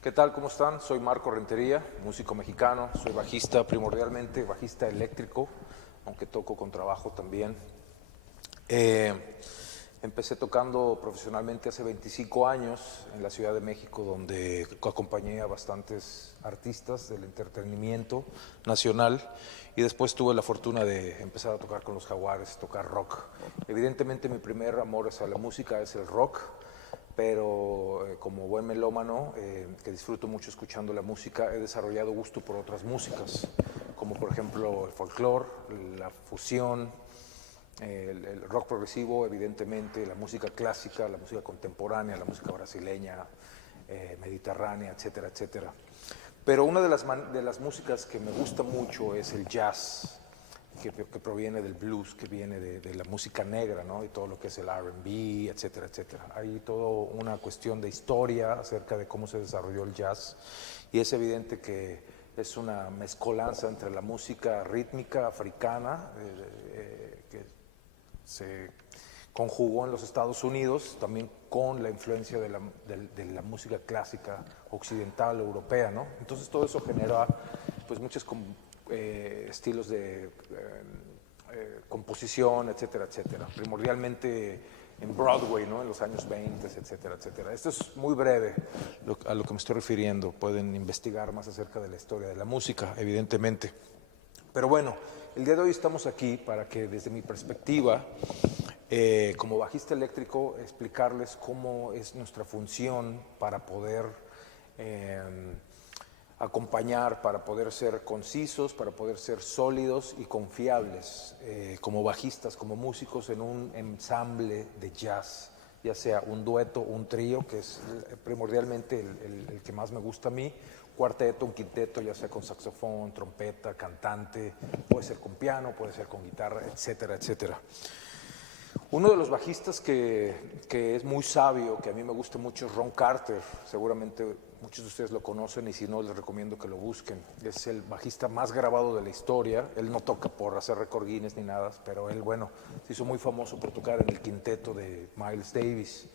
¿Qué tal? ¿Cómo están? Soy Marco Rentería, músico mexicano, soy bajista, primordialmente bajista eléctrico, aunque toco con trabajo también. Empecé tocando profesionalmente hace 25 años en la Ciudad de México, donde acompañé a bastantes artistas del entretenimiento nacional y después tuve la fortuna de empezar a tocar con los Jaguares, tocar rock. Evidentemente mi primer amor hacia la música es el rock, pero como buen melómano, que disfruto mucho escuchando la música, he desarrollado gusto por otras músicas, como por ejemplo el folclore, la fusión, el rock progresivo, evidentemente, la música clásica, la música contemporánea, la música brasileña, mediterránea, etcétera, etcétera. Pero una de las músicas que me gusta mucho es el jazz, que proviene del blues, que viene de la música negra, ¿no? Y todo lo que es el R&B, etcétera, etcétera. Hay toda una cuestión de historia acerca de cómo se desarrolló el jazz y es evidente que es una mezcolanza entre la música rítmica africana, que se conjugó en los Estados Unidos, también con la influencia de la música clásica occidental, europea, ¿no? Entonces todo eso genera pues muchos estilos de composición, etcétera, etcétera. Primordialmente en Broadway, ¿no? En los años 20, etcétera, etcétera. Esto es muy breve a lo que me estoy refiriendo. Pueden investigar más acerca de la historia de la música, evidentemente. Pero bueno, el día de hoy estamos aquí para que desde mi perspectiva, como bajista eléctrico, explicarles cómo es nuestra función para poder acompañar, para poder ser concisos, para poder ser sólidos y confiables como bajistas, como músicos en un ensamble de jazz, ya sea un dueto, un trío, que es primordialmente el que más me gusta a mí, cuarteto, un quinteto, ya sea con saxofón, trompeta, cantante, puede ser con piano, puede ser con guitarra, etcétera, etcétera. Uno de los bajistas que es muy sabio, que a mí me gusta mucho, es Ron Carter. Seguramente muchos de ustedes lo conocen y si no les recomiendo que lo busquen. Es el bajista más grabado de la historia. Él no toca por hacer récord Guinness ni nada, pero él, bueno, se hizo muy famoso por tocar en el quinteto de Miles Davis.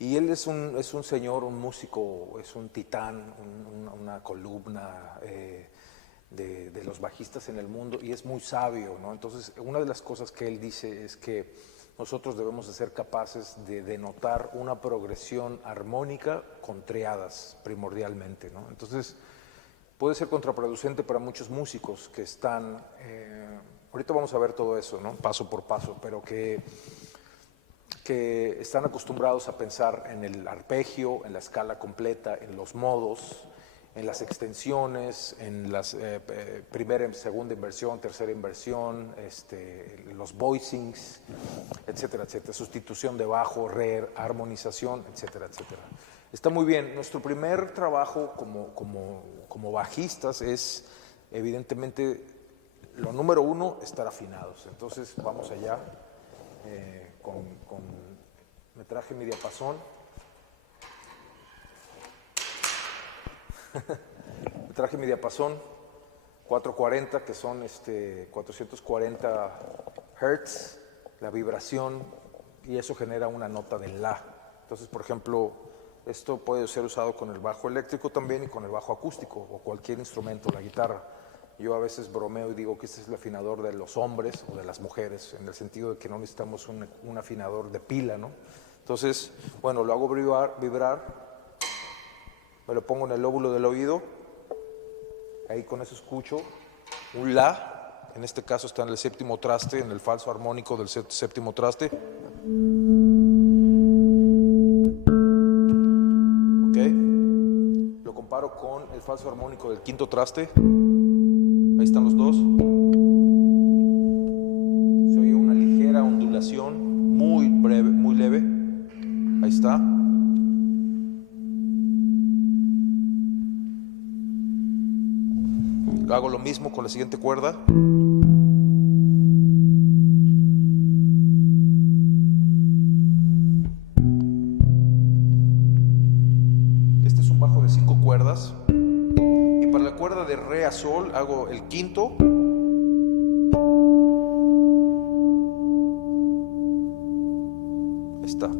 Y él es un señor, un músico, es un titán, una columna de los bajistas en el mundo y es muy sabio, ¿no? Entonces, una de las cosas que él dice es que nosotros debemos de ser capaces de denotar una progresión armónica con triadas, primordialmente, ¿no? Entonces, puede ser contraproducente para muchos músicos que están, ahorita vamos a ver todo eso, ¿no? Paso por paso, pero que están acostumbrados a pensar en el arpegio, en la escala completa, en los modos, en las extensiones, en las primera, segunda inversión, tercera inversión, los voicings, etcétera, etcétera, sustitución de bajo, armonización, etcétera, etcétera. Está muy bien. Nuestro primer trabajo como bajistas es, evidentemente, lo número uno, estar afinados. Entonces, vamos allá. Me traje mi diapasón. Me traje mi diapasón 440, que son 440 Hertz, la vibración, y eso genera una nota de La. Entonces, por ejemplo, esto puede ser usado con el bajo eléctrico también y con el bajo acústico o cualquier instrumento, la guitarra. Yo a veces bromeo y digo que este es el afinador de los hombres o de las mujeres, en el sentido de que no necesitamos un afinador de pila, ¿no? Entonces, bueno, lo hago vibrar, me lo pongo en el lóbulo del oído, ahí con eso escucho un La, en este caso está en el séptimo traste, en el falso armónico del séptimo traste. ¿Ok? Lo comparo con el falso armónico del quinto traste. Ahí están los dos. Se oye una ligera ondulación, muy breve, muy leve. Ahí está. Hago lo mismo con la siguiente cuerda. Este es un bajo de 5 cuerdas. Y para la cuerda de Re a Sol hago el quinto. está.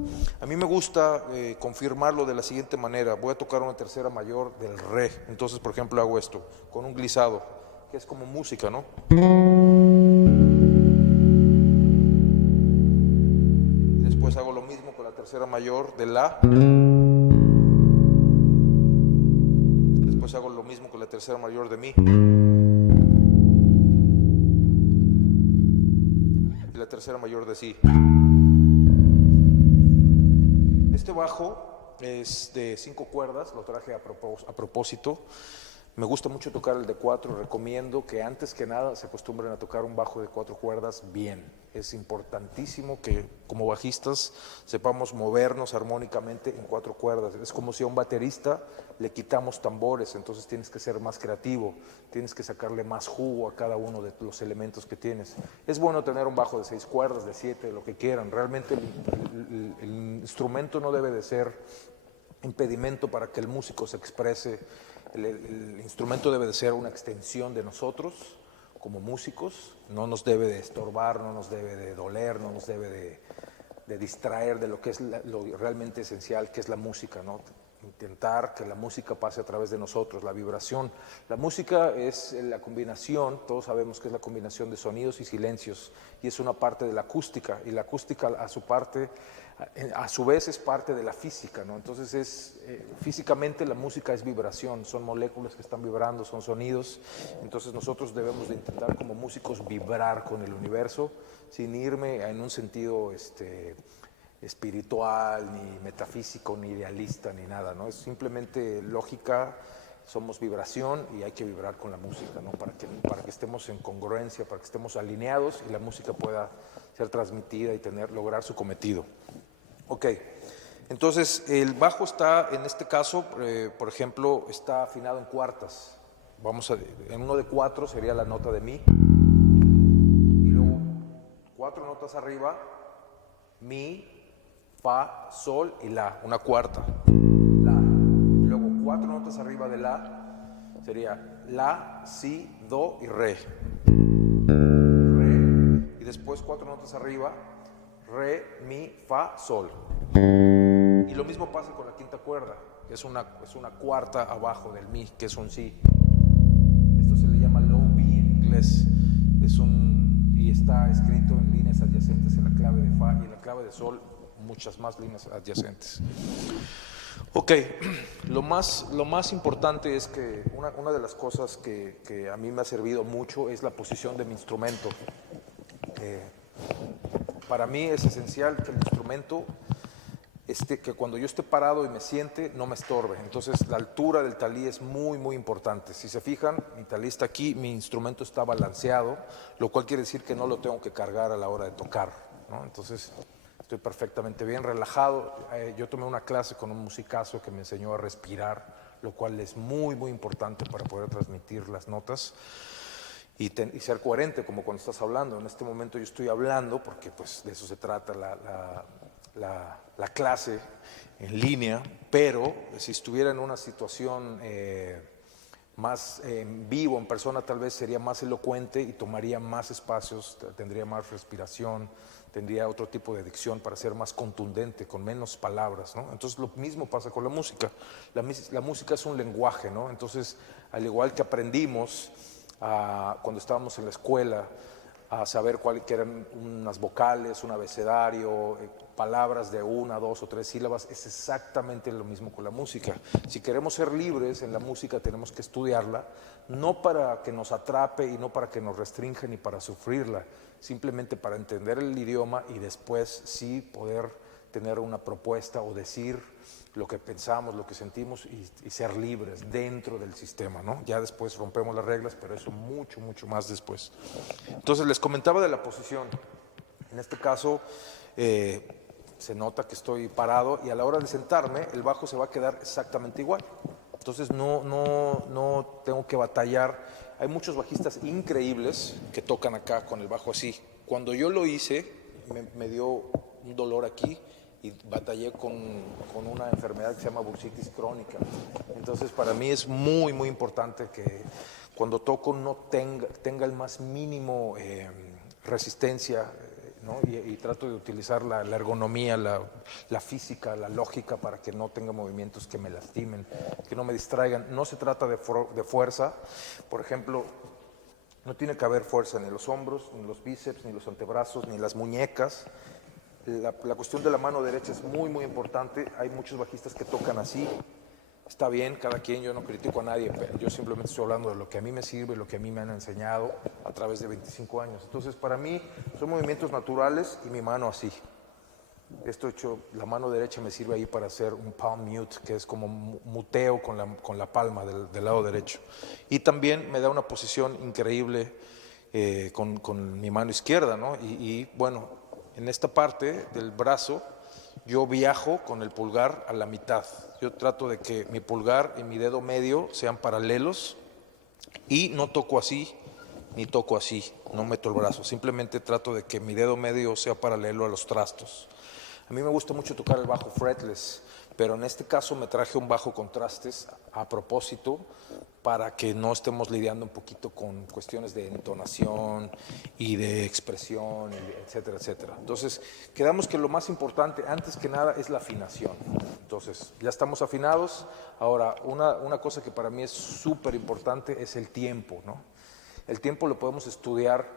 A mí me gusta confirmarlo de la siguiente manera. Voy a tocar una tercera mayor del re. Entonces, por ejemplo, hago esto con un glissado, que es como música, ¿no? Y después hago lo mismo con la tercera mayor de la. Después hago lo mismo con la tercera mayor de mi. Y la tercera mayor de si. Este bajo es de 5 cuerdas, lo traje a propósito. Me gusta mucho tocar el de 4, recomiendo que antes que nada se acostumbren a tocar un bajo de 4 cuerdas bien. Es importantísimo que como bajistas sepamos movernos armónicamente en 4 cuerdas. Es como si a un baterista le quitamos tambores, entonces tienes que ser más creativo, tienes que sacarle más jugo a cada uno de los elementos que tienes. Es bueno tener un bajo de 6 cuerdas, de 7, lo que quieran. Realmente el instrumento no debe de ser impedimento para que el músico se exprese. El instrumento debe de ser una extensión de nosotros como músicos, no nos debe de estorbar, no nos debe de doler, no nos debe de distraer de lo que es lo realmente esencial, que es la música, ¿no? Intentar que la música pase a través de nosotros, la vibración. La música es la combinación, todos sabemos que es la combinación de sonidos y silencios, y es una parte de la acústica, y la acústica a su vez es parte de la física, ¿no? Entonces físicamente la música es vibración, son moléculas que están vibrando, son sonidos. Entonces nosotros debemos de intentar como músicos vibrar con el universo sin irme en un sentido espiritual, ni metafísico, ni idealista, ni nada, ¿no? Es simplemente lógica. Somos vibración y hay que vibrar con la música, ¿no? Para que estemos en congruencia, para que estemos alineados y la música pueda ser transmitida y lograr su cometido. Ok, entonces el bajo está, en este caso, por ejemplo, está afinado en cuartas. En uno de 4 sería la nota de mi, y luego 4 notas arriba, mi, fa, sol y la, una cuarta, la. Luego 4 notas arriba de la sería la, si, do y re. Y después 4 notas arriba, re, mi, fa, sol. Y lo mismo pasa con la quinta cuerda, que es una cuarta abajo del mi, que es un si. Esto se le llama low B en inglés. Y está escrito en líneas adyacentes en la clave de fa y en la clave de sol, muchas más líneas adyacentes. Ok, lo más importante es que una de las cosas que a mí me ha servido mucho es la posición de mi instrumento. Para mí es esencial que el instrumento, que cuando yo esté parado y me siente, no me estorbe. Entonces la altura del talí es muy, muy importante. Si se fijan, mi talí está aquí, mi instrumento está balanceado, lo cual quiere decir que no lo tengo que cargar a la hora de tocar, ¿no? Entonces estoy perfectamente bien, relajado. Yo tomé una clase con un musicazo que me enseñó a respirar, lo cual es muy, muy importante para poder transmitir las notas y ser coherente, como cuando estás hablando. En este momento yo estoy hablando porque pues de eso se trata la clase en línea, pero si estuviera en una situación más en vivo, en persona, tal vez sería más elocuente y tomaría más espacios, tendría más respiración, tendría otro tipo de dicción para ser más contundente, con menos palabras, ¿no? Entonces lo mismo pasa con la música. La música es un lenguaje, ¿no? Entonces, al igual que aprendimos cuando estábamos en la escuela a saber cuáles eran unas vocales, un abecedario, palabras de 1, 2 o 3 sílabas, es exactamente lo mismo con la música. Si queremos ser libres en la música, tenemos que estudiarla, no para que nos atrape y no para que nos restrinja ni para sufrirla, simplemente para entender el idioma y después sí poder tener una propuesta o decir lo que pensamos, lo que sentimos y ser libres dentro del sistema, ¿no? Ya después rompemos las reglas, pero eso mucho, mucho más después. Entonces les comentaba de la posición. En este caso se nota que estoy parado y a la hora de sentarme el bajo se va a quedar exactamente igual. Entonces no tengo que batallar. Hay muchos bajistas increíbles que tocan acá con el bajo así. Cuando yo lo hice me dio un dolor aquí y batallé con una enfermedad que se llama bursitis crónica. Entonces para mí es muy, muy importante que cuando toco no tenga el más mínimo resistencia ¿no? Y trato de utilizar la ergonomía, la física, la lógica para que no tenga movimientos que me lastimen, que no me distraigan. No se trata de fuerza, por ejemplo, no tiene que haber fuerza ni en los hombros, ni en los bíceps, ni en los antebrazos, ni en las muñecas. La cuestión de la mano derecha es muy, muy importante. Hay muchos bajistas que tocan así. Está bien, cada quien, yo no critico a nadie, pero yo simplemente estoy hablando de lo que a mí me sirve, lo que a mí me han enseñado a través de 25 años. Entonces, para mí son movimientos naturales y mi mano así. Esto hecho, la mano derecha me sirve ahí para hacer un palm mute, que es como muteo con la palma del lado derecho. Y también me da una posición increíble con mi mano izquierda, ¿no? Y bueno, en esta parte del brazo, yo viajo con el pulgar a la mitad. Yo trato de que mi pulgar y mi dedo medio sean paralelos y no toco así ni toco así, no meto el brazo. Simplemente trato de que mi dedo medio sea paralelo a los trastos. A mí me gusta mucho tocar el bajo fretless, pero en este caso me traje un bajo contrastes a propósito para que no estemos lidiando un poquito con cuestiones de entonación y de expresión, etcétera, etcétera. Entonces, quedamos que lo más importante, antes que nada, es la afinación. Entonces, ya estamos afinados. Ahora, una cosa que para mí es súper importante es el tiempo, ¿no? El tiempo lo podemos estudiar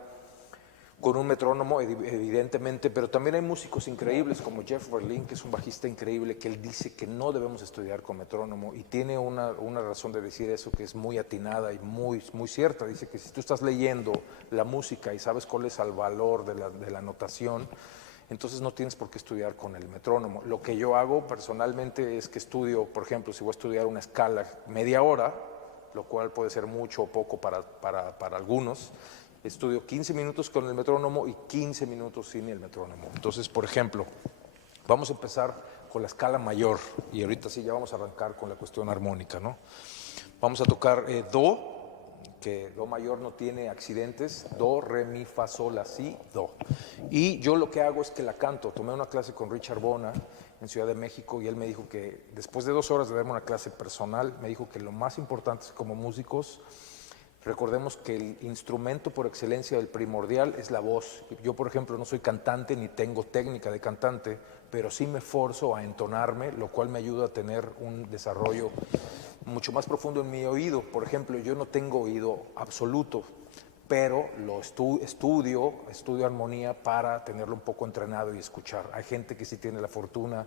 con un metrónomo, evidentemente, pero también hay músicos increíbles como Jeff Berlin, que es un bajista increíble, que él dice que no debemos estudiar con metrónomo y tiene una razón de decir eso que es muy atinada y muy, muy cierta. Dice que si tú estás leyendo la música y sabes cuál es el valor de la notación, entonces no tienes por qué estudiar con el metrónomo. Lo que yo hago personalmente es que estudio, por ejemplo, si voy a estudiar una escala media hora, lo cual puede ser mucho o poco para algunos, estudio 15 minutos con el metrónomo y 15 minutos sin el metrónomo. Entonces, por ejemplo, vamos a empezar con la escala mayor y ahorita sí ya vamos a arrancar con la cuestión armónica, ¿no? Vamos a tocar Do, que Do mayor no tiene accidentes, Do, Re, Mi, Fa, Sol, La, Si, Do. Y yo lo que hago es que la canto. Tomé una clase con Richard Bona en Ciudad de México y él me dijo que después de 2 horas de darme una clase personal, me dijo que lo más importante es como músicos, recordemos que el instrumento por excelencia del primordial es la voz. Yo, por ejemplo, no soy cantante ni tengo técnica de cantante, pero sí me forzo a entonarme, lo cual me ayuda a tener un desarrollo mucho más profundo en mi oído. Por ejemplo, yo no tengo oído absoluto, pero lo estudio armonía para tenerlo un poco entrenado y escuchar. Hay gente que sí tiene la fortuna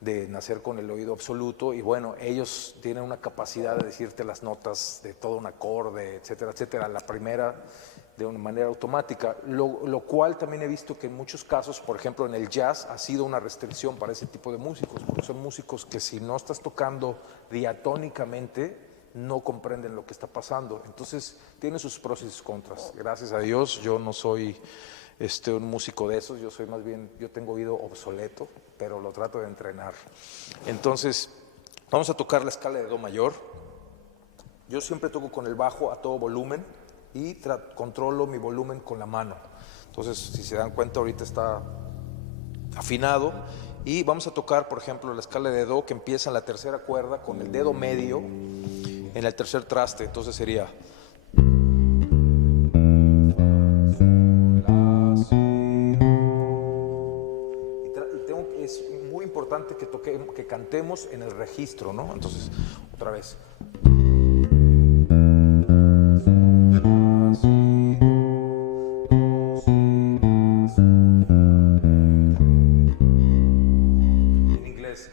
de nacer con el oído absoluto y bueno, ellos tienen una capacidad de decirte las notas de todo un acorde, etcétera, etcétera, la primera de una manera automática, lo cual también he visto que en muchos casos, por ejemplo en el jazz, ha sido una restricción para ese tipo de músicos, porque son músicos que si no estás tocando diatónicamente, no comprenden lo que está pasando. Entonces, tiene sus pros y sus contras. Gracias a Dios, yo no soy un músico de esos, yo soy más bien, yo tengo oído obsoleto, pero lo trato de entrenar. Entonces, vamos a tocar la escala de Do mayor. Yo siempre toco con el bajo a todo volumen y controlo mi volumen con la mano. Entonces, si se dan cuenta, ahorita está afinado. Y vamos a tocar, por ejemplo, la escala de Do que empieza en la tercera cuerda con el dedo medio en el tercer traste. Entonces sería... Es muy importante que cantemos en el registro, ¿no? Entonces, otra vez. En inglés.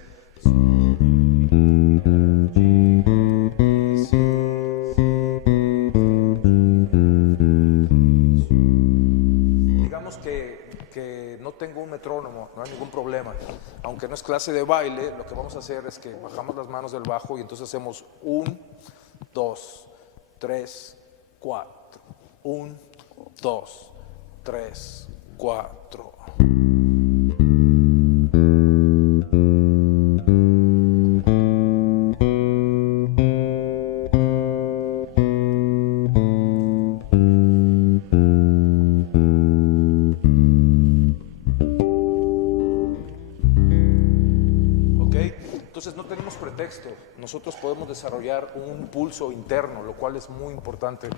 Digamos que no tengo un metrónomo, no hay ningún problema. Aunque no es clase de baile, lo que vamos a hacer es que bajamos las manos del bajo y entonces hacemos 1, 2, 3, 4. 1, 2, 3, 4. Entonces no tenemos pretexto, nosotros podemos desarrollar un pulso interno, lo cual es muy importante.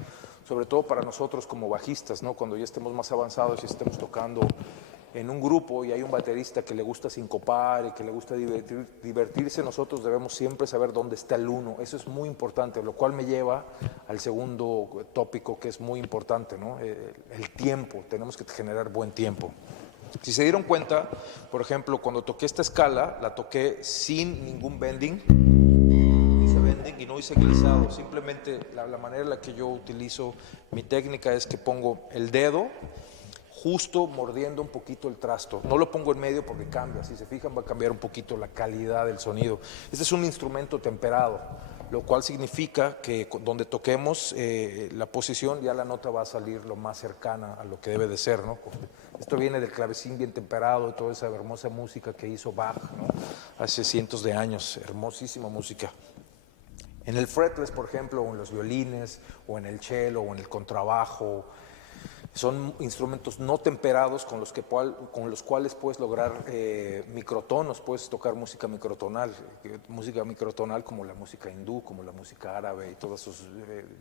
sobre todo para nosotros como bajistas, ¿no? Cuando ya estemos más avanzados y estemos tocando en un grupo y hay un baterista que le gusta sincopar y que le gusta divertirse, nosotros debemos siempre saber dónde está el uno. Eso es muy importante, lo cual me lleva al segundo tópico que es muy importante, ¿no? El tiempo, tenemos que generar buen tiempo. Si se dieron cuenta, por ejemplo, cuando toqué esta escala, la toqué sin ningún bending, hice bending y no hice glissado, simplemente la manera en la que yo utilizo mi técnica es que pongo el dedo justo mordiendo un poquito el trasto. No lo pongo en medio porque cambia, si se fijan va a cambiar un poquito la calidad del sonido. Este es un instrumento temperado, lo cual significa que donde toquemos la posición ya la nota va a salir lo más cercana a lo que debe de ser, ¿no? Esto viene del clavecín bien temperado, de toda esa hermosa música que hizo Bach, ¿no? Hace cientos de años, hermosísima música. En el fretless, por ejemplo, o en los violines, o en el cello, o en el contrabajo, son instrumentos no temperados con los cuales puedes lograr microtonos, puedes tocar música microtonal como la música hindú, como la música árabe y todas sus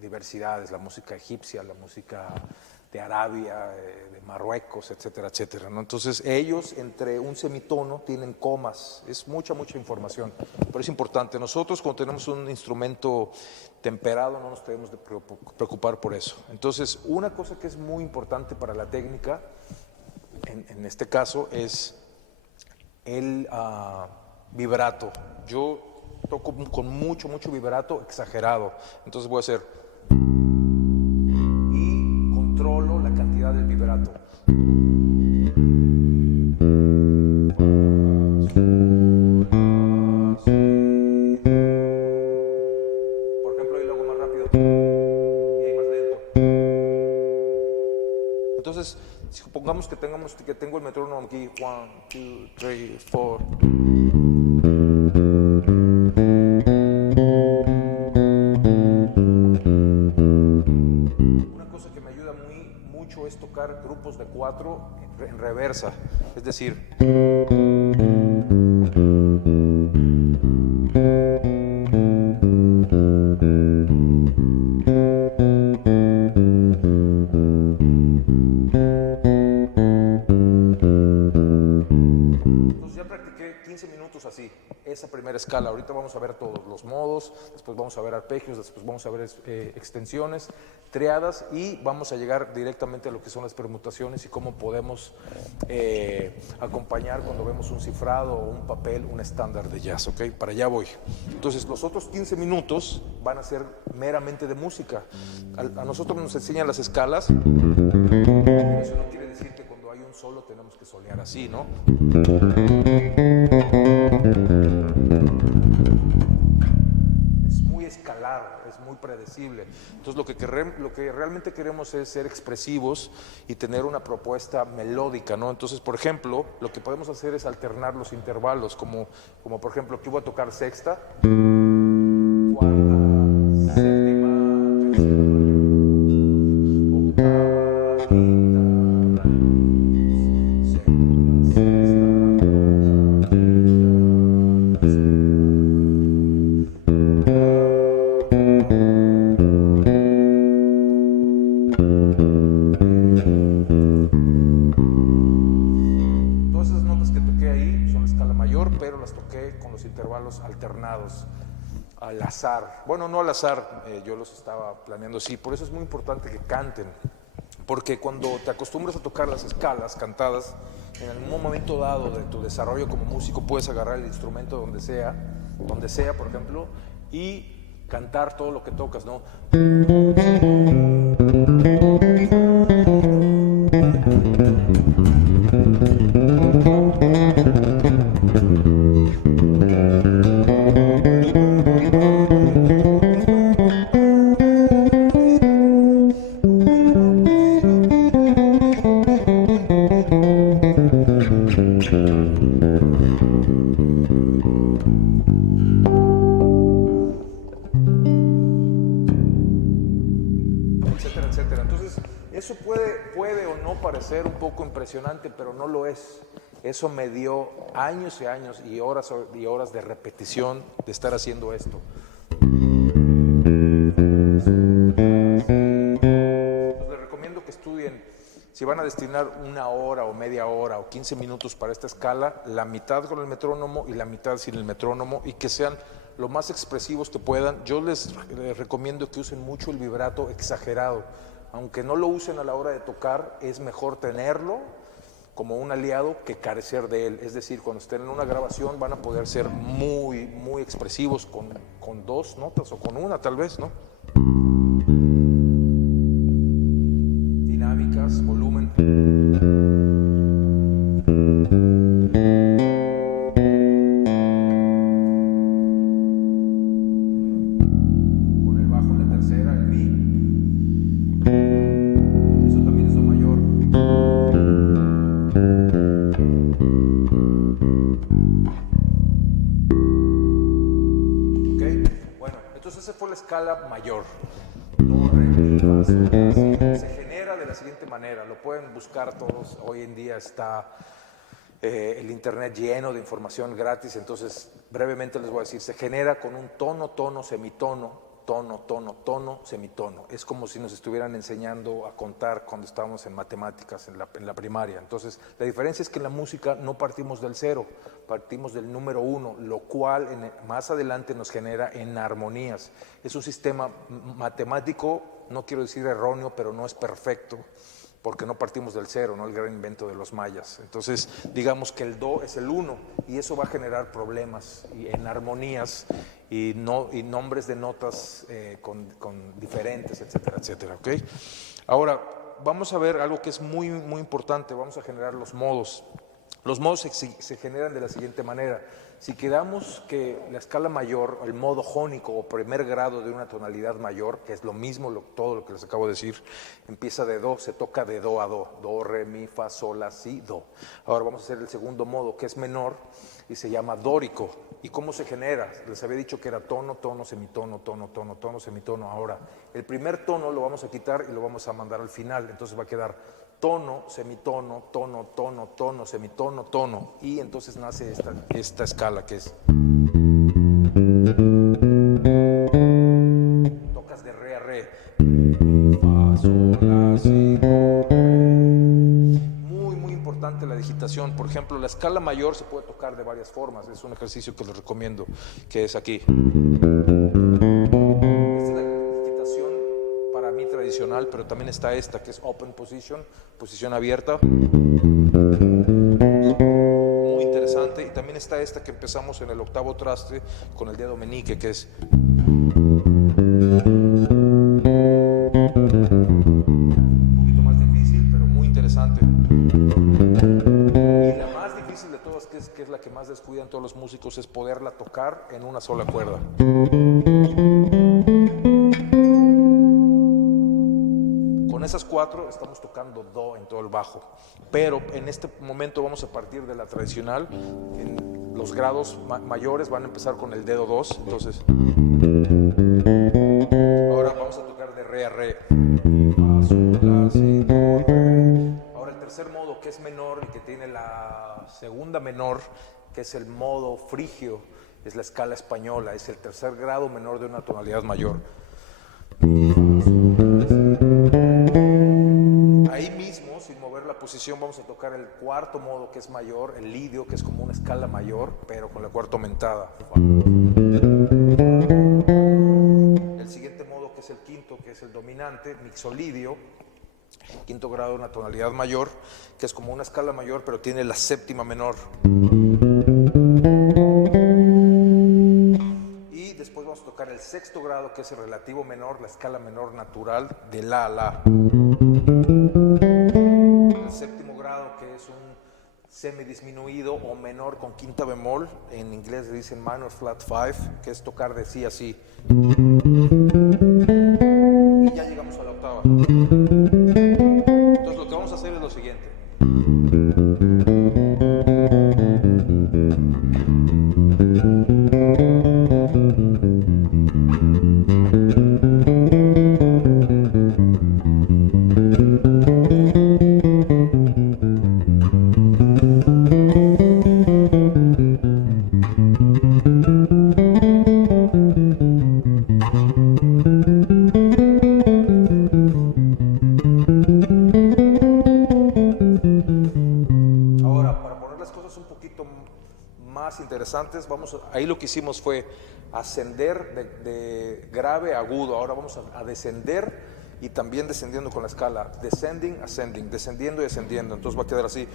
diversidades, la música egipcia, la música de Arabia, de Marruecos, etcétera, etcétera, ¿no? Entonces ellos entre un semitono tienen comas, es mucha información, pero es importante. Nosotros cuando tenemos un instrumento temperado no nos tenemos de preocupar por eso. Entonces una cosa que es muy importante para la técnica, en este caso, es el vibrato. Yo toco con mucho vibrato exagerado, entonces voy a hacer y controlo la cantidad del vibrato. Por ejemplo, ahí lo hago más rápido y ahí más lento. Entonces, supongamos que tengo el metrónomo aquí, 1, 2, 3, 4. Una cosa que me ayuda mucho es tocar grupos de 4 en reversa, es decir, ya practiqué 15 minutos así, esa primera escala. Ahorita vamos a ver todos los modos, después vamos a ver arpegios, después vamos a ver extensiones, triadas y vamos a llegar directamente a lo que son las permutaciones y cómo podemos acompañar cuando vemos un cifrado o un papel, un estándar de jazz, ¿ok? Para allá voy. Entonces los otros 15 minutos van a ser meramente de música. A nosotros nos enseñan las escalas, eso no quiere decir que cuando hay un solo tenemos que solear así, ¿no? Es muy escalar, es muy predecible. Entonces lo que realmente queremos es ser expresivos y tener una propuesta melódica, ¿no? Entonces, por ejemplo, lo que podemos hacer es alternar los intervalos, como por ejemplo, aquí voy a tocar sexta, cuarta, séptima, tercera mayor, octava, quinta, segunda, sexta, todas esas notas que toqué ahí son la escala mayor, pero las toqué con los intervalos alternados, al azar. Bueno, no al azar, yo los estaba planeando así, por eso es muy importante que canten, porque cuando te acostumbras a tocar las escalas cantadas, en algún momento dado de tu desarrollo como músico puedes agarrar el instrumento donde sea, por ejemplo, y cantar todo lo que tocas, ¿no? Etcétera, etcétera. Entonces, eso puede o no parecer un poco impresionante, pero no lo es. Eso me dio años y años y horas de repetición de estar haciendo esto. Si van a destinar 1 hora o media hora o 15 minutos para esta escala, la mitad con el metrónomo y la mitad sin el metrónomo, y que sean lo más expresivos que puedan. Yo les recomiendo que usen mucho el vibrato exagerado. Aunque no lo usen a la hora de tocar, es mejor tenerlo como un aliado que carecer de él. Es decir, cuando estén en una grabación van a poder ser muy, muy expresivos con 2 notas o con una tal vez, ¿no? Dinámicas, volumen. Con el bajo en la tercera, el mi. Eso también es do mayor. Ok, bueno, entonces esa fue la escala mayor. Do, re, mi, fa, sol, la, si. Se genera de la siguiente manera, lo pueden buscar todos. Hoy en día está el internet lleno de información gratis, entonces brevemente les voy a decir, se genera con un tono, tono, semitono, tono, tono, tono, semitono. Es como si nos estuvieran enseñando a contar cuando estábamos en matemáticas en la primaria. Entonces, la diferencia es que en la música no partimos del 0, partimos del número 1, lo cual más adelante nos genera en armonías. Es un sistema matemático, no quiero decir erróneo, pero no es perfecto, porque no partimos del 0, ¿no? El gran invento de los mayas. Entonces, digamos que el do es el 1 y eso va a generar problemas en armonías y nombres de notas con diferentes, etcétera, etcétera, ¿ok? Ahora, vamos a ver algo que es muy, muy importante. Vamos a generar los modos. Los modos se generan de la siguiente manera. Si quedamos que la escala mayor, el modo jónico o primer grado de una tonalidad mayor, que es lo mismo, todo lo que les acabo de decir, empieza de do, se toca de do a do, do, re, mi, fa, sol, la, si, do. Ahora vamos a hacer el segundo modo, que es menor y se llama dórico. ¿Y cómo se genera? Les había dicho que era tono, tono, semitono, tono, tono, tono, semitono. Ahora, el primer tono lo vamos a quitar y lo vamos a mandar al final, entonces va a quedar tono, semitono, tono, tono, tono, semitono, tono, y entonces nace esta escala que es. Tocas de re a re, fa, sol, la, si, do, re. Muy, muy importante la digitación. Por ejemplo, la escala mayor se puede tocar de varias formas. Es un ejercicio que les recomiendo, que es aquí. Tradicional, pero también está esta que es open position, posición abierta, muy interesante, y también está esta que empezamos en el octavo traste con el dedo meñique, que es un poquito más difícil, pero muy interesante. Y la más difícil de todas, que es la que más descuidan todos los músicos, es poderla tocar en una sola cuerda. Con esas 4 estamos tocando do en todo el bajo, pero en este momento vamos a partir de la tradicional. En los grados mayores van a empezar con el dedo 2, entonces ahora vamos a tocar de re a re, fa, sol, la, si, do, re. Ahora el tercer modo, que es menor y que tiene la segunda menor, que es el modo frigio, es la escala española, es el tercer grado menor de una tonalidad mayor. Ahí mismo, sin mover la posición, vamos a tocar el cuarto modo, que es mayor, el lidio, que es como una escala mayor, pero con la cuarta aumentada. El siguiente modo, que es el quinto, que es el dominante, mixolidio, quinto grado de una tonalidad mayor, que es como una escala mayor, pero tiene la séptima menor. Y después vamos a tocar el sexto grado, que es el relativo menor, la escala menor natural de la a la. El séptimo grado, que es un semidisminuido o menor con quinta bemol, en inglés le dicen minor flat 5, que es tocar de sí a sí. Y ya llegamos a la octava. Entonces lo que vamos a hacer es lo siguiente. más interesantes. Ahí lo que hicimos fue ascender de grave a agudo. Ahora vamos a descender y también descendiendo con la escala. Descending, ascending, descendiendo y ascendiendo. Entonces va a quedar así.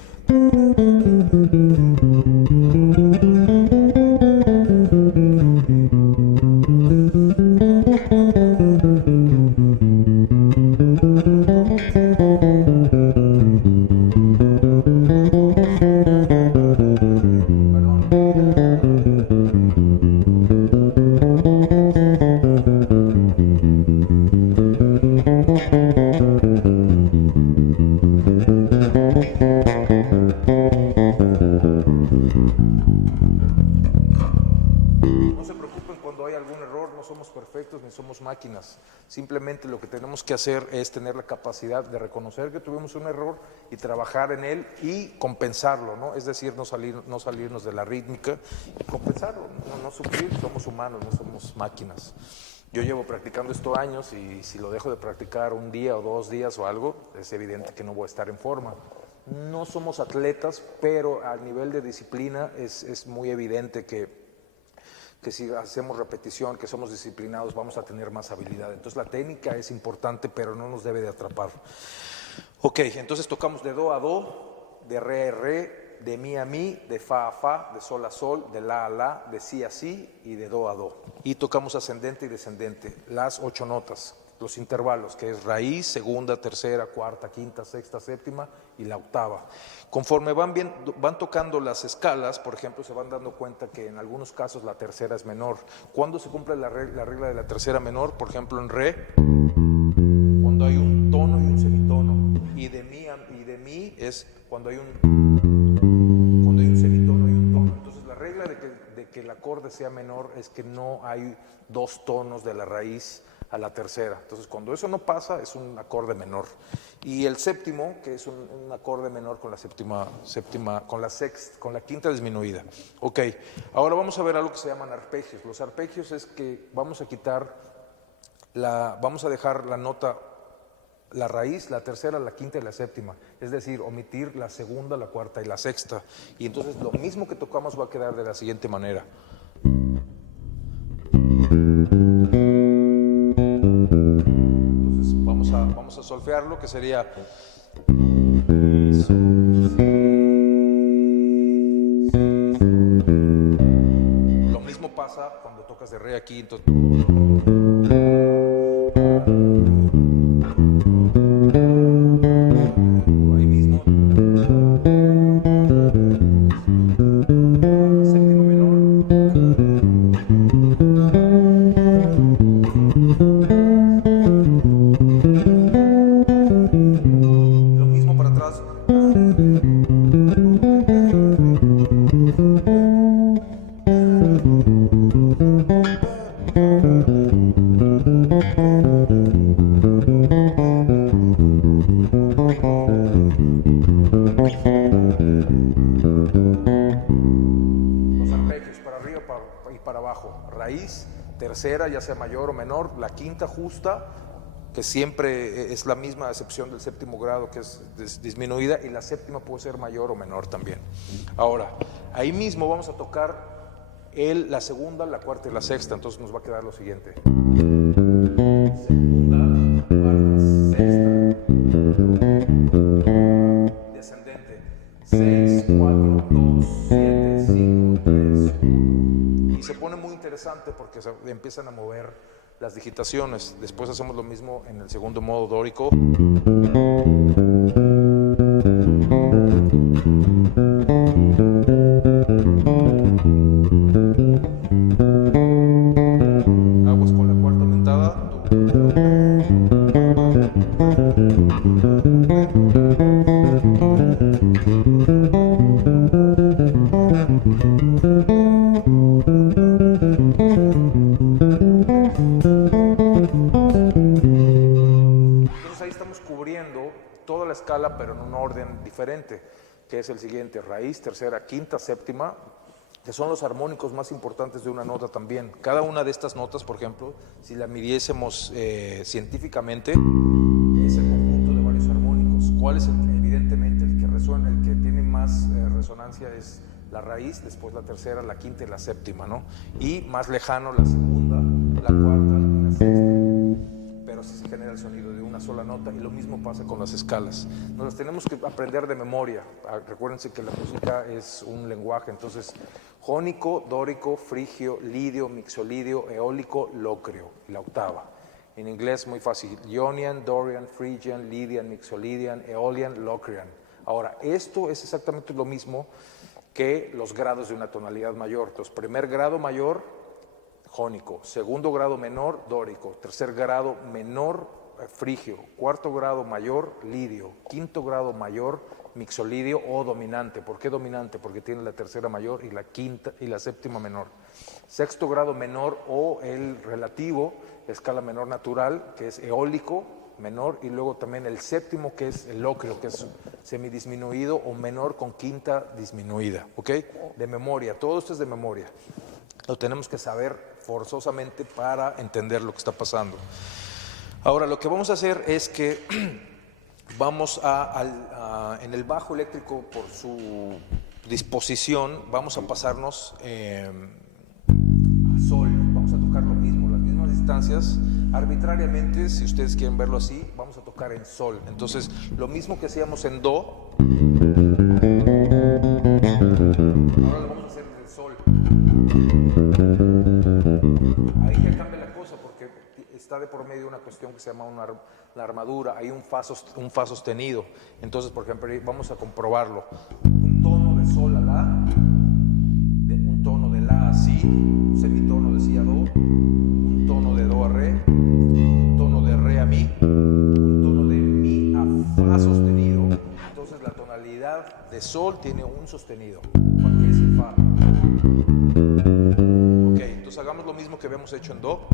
No se preocupen cuando hay algún error, no somos perfectos ni somos máquinas. Simplemente lo que tenemos que hacer es tener la capacidad de reconocer que tuvimos un error y trabajar en él y compensarlo, ¿no? Es decir, no salirnos de la rítmica y compensarlo, no sufrir. Somos humanos, no somos máquinas. Yo llevo practicando esto años y si lo dejo de practicar un día o 2 días o algo, es evidente que no voy a estar en forma. No somos atletas, pero a nivel de disciplina es muy evidente que si hacemos repetición, que somos disciplinados, vamos a tener más habilidad. Entonces la técnica es importante, pero no nos debe de atrapar. Ok, entonces tocamos de do a do, de re a re, de mi a mi, de fa a fa, de sol a sol, de la a la, de si a si y de do a do. Y tocamos ascendente y descendente, las 8 notas, los intervalos, que es raíz, segunda, tercera, cuarta, quinta, sexta, séptima y la octava. Conforme van tocando las escalas, por ejemplo, se van dando cuenta que en algunos casos la tercera es menor. ¿Cuándo se cumple la regla de la tercera menor? Por ejemplo, en re, cuando hay un tono y un semitono. Y de mi es cuando hay un semitono y un tono. Entonces, la regla de que el acorde sea menor es que no hay 2 tonos de la raíz a la tercera. Entonces, cuando eso no pasa, es un acorde menor. Y el séptimo, que es un acorde menor con la quinta disminuida. Ok, ahora vamos a ver algo que se llaman arpegios. Los arpegios es que vamos a dejar la nota, la raíz, la tercera, la quinta y la séptima. Es decir, omitir la segunda, la cuarta y la sexta. Y entonces lo mismo que tocamos va a quedar de la siguiente manera. Vamos a solfearlo, que sería lo mismo pasa cuando tocas de re aquí, entonces ahí mismo séptima menor. Lo mismo para atrás. Los arpegios para arriba y para abajo. Raíz, tercera, ya sea mayor o menor, la quinta justa, que siempre es la misma excepción del séptimo grado, que es disminuida, y la séptima puede ser mayor o menor también. Ahora, ahí mismo vamos a tocar la segunda, la cuarta y la sexta, entonces nos va a quedar lo siguiente. Segunda, cuarta, sexta. Descendente. 6, 4, 2, 7, 5, 3. Y se pone muy interesante porque se empiezan a mover las digitaciones. Después hacemos lo mismo en el segundo modo dórico. Aguas con la cuarta aumentada. Entonces ahí estamos cubriendo toda la escala, pero en un orden diferente, que es el siguiente: raíz, tercera, quinta, séptima, que son los armónicos más importantes de una nota también. Cada una de estas notas, por ejemplo, si la midiésemos científicamente, es el conjunto de varios armónicos. ¿Cuál es evidentemente el que resuena, el que tiene más resonancia es la raíz, después la tercera, la quinta y la séptima, ¿no? Y más lejano la segunda, la cuarta y la sexta. Pero así se genera el sonido de una sola nota, y lo mismo pasa con las escalas. Nos las tenemos que aprender de memoria. Recuérdense que la música es un lenguaje, entonces jónico, dórico, frigio, lidio, mixolidio, eólico, locrio, y la octava. En inglés muy fácil: Ionian, Dorian, Phrygian, Lydian, Mixolydian, Aeolian, Locrian. Ahora, esto es exactamente lo mismo que los grados de una tonalidad mayor. Entonces, primer grado mayor, jónico; segundo grado menor, dórico; tercer grado menor, frigio; cuarto grado mayor, lidio; quinto grado mayor, mixolidio o dominante. ¿Por qué dominante? Porque tiene la tercera mayor y la quinta y la séptima menor. Sexto grado menor o el relativo, escala menor natural, que es eólico menor, y luego también el séptimo, que es el locrio, que es semidisminuido o menor con quinta disminuida, ¿ok? De memoria, todo esto es de memoria. Lo tenemos que saber forzosamente para entender lo que está pasando. Ahora, lo que vamos a hacer es que vamos en el bajo eléctrico, por su disposición, vamos a pasarnos a sol. Vamos a tocar lo mismo, las mismas distancias. Arbitrariamente, si ustedes quieren verlo así, vamos a tocar en sol. Entonces, lo mismo que hacíamos en do, ahora lo vamos a hacer en el sol. Ahí ya cambia la cosa, porque está de por medio una cuestión que se llama la armadura. Hay un fa sostenido. Entonces, por ejemplo, vamos a comprobarlo. Un tono de sol a la, un tono de la a si, un semitono de si a do, un tono de do a re, un tono de re a mi, un tono de mi a fa sostenido. Entonces, la tonalidad de sol tiene un sostenido, que es el fa. Ok, entonces hagamos lo mismo que habíamos hecho en do.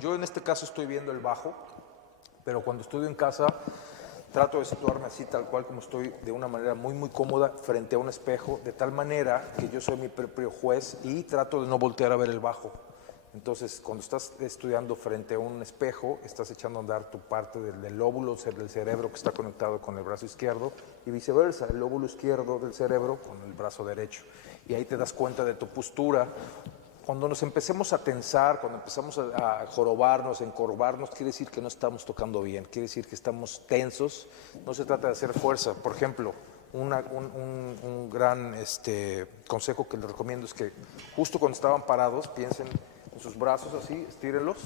Yo en este caso estoy viendo el bajo, pero cuando estudio en casa trato de situarme así, tal cual como estoy, de una manera muy cómoda, frente a un espejo, de tal manera que yo soy mi propio juez y trato de no voltear a ver el bajo. Entonces, cuando estás estudiando frente a un espejo, estás echando a andar tu parte del lóbulo del cerebro que está conectado con el brazo izquierdo, y viceversa, el lóbulo izquierdo del cerebro con el brazo derecho. Y ahí te das cuenta de tu postura. Cuando nos empecemos a tensar, cuando empezamos a jorobarnos, a encorvarnos, quiere decir que no estamos tocando bien, quiere decir que estamos tensos. No se trata de hacer fuerza. Por ejemplo, un gran consejo que les recomiendo es que justo cuando estaban parados, piensen en sus brazos así, estírenlos,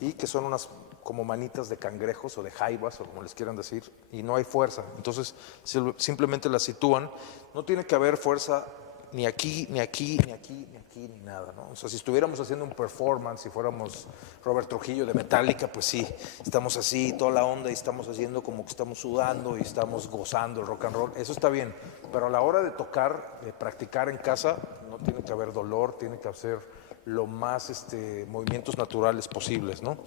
y que son unas como manitas de cangrejos o de jaivas, o como les quieran decir, y no hay fuerza. Entonces simplemente las sitúan. No tiene que haber fuerza ni aquí, ni aquí, ni aquí, ni aquí, ni nada, ¿no? O sea, si estuviéramos haciendo un performance, si fuéramos Robert Trujillo de Metallica, pues sí, estamos así, toda la onda, y estamos haciendo como que estamos sudando y estamos gozando el rock and roll. Eso está bien, pero a la hora de tocar, de practicar en casa, no tiene que haber dolor, tiene que hacer lo más movimientos naturales posibles, ¿no?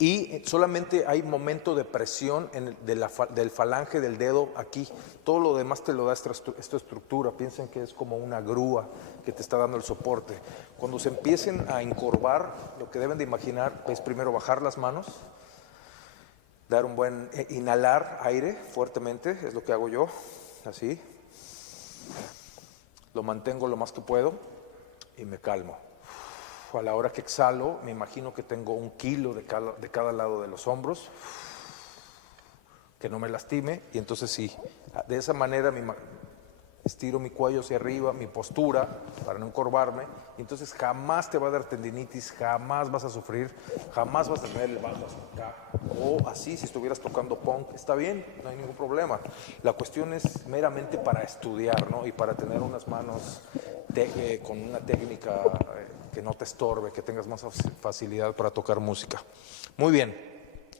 Y solamente hay momento de presión del falange del dedo aquí. Todo lo demás te lo da esta estructura. Piensen que es como una grúa que te está dando el soporte. Cuando se empiecen a encorvar, lo que deben de imaginar es primero bajar las manos, dar un buen inhalar aire fuertemente, es lo que hago yo, así. Lo mantengo lo más que puedo y me calmo. A la hora que exhalo, me imagino que tengo 1 kilo de cada lado de los hombros, que no me lastime, y entonces sí, de esa manera estiro mi cuello hacia arriba, mi postura, para no encorvarme, y entonces jamás te va a dar tendinitis, jamás vas a sufrir, jamás vas a tener el bajo hasta acá, o así si estuvieras tocando punk, está bien, no hay ningún problema. La cuestión es meramente para estudiar, ¿no? Y para tener unas manos con una técnica que no te estorbe, que tengas más facilidad para tocar música. Muy bien,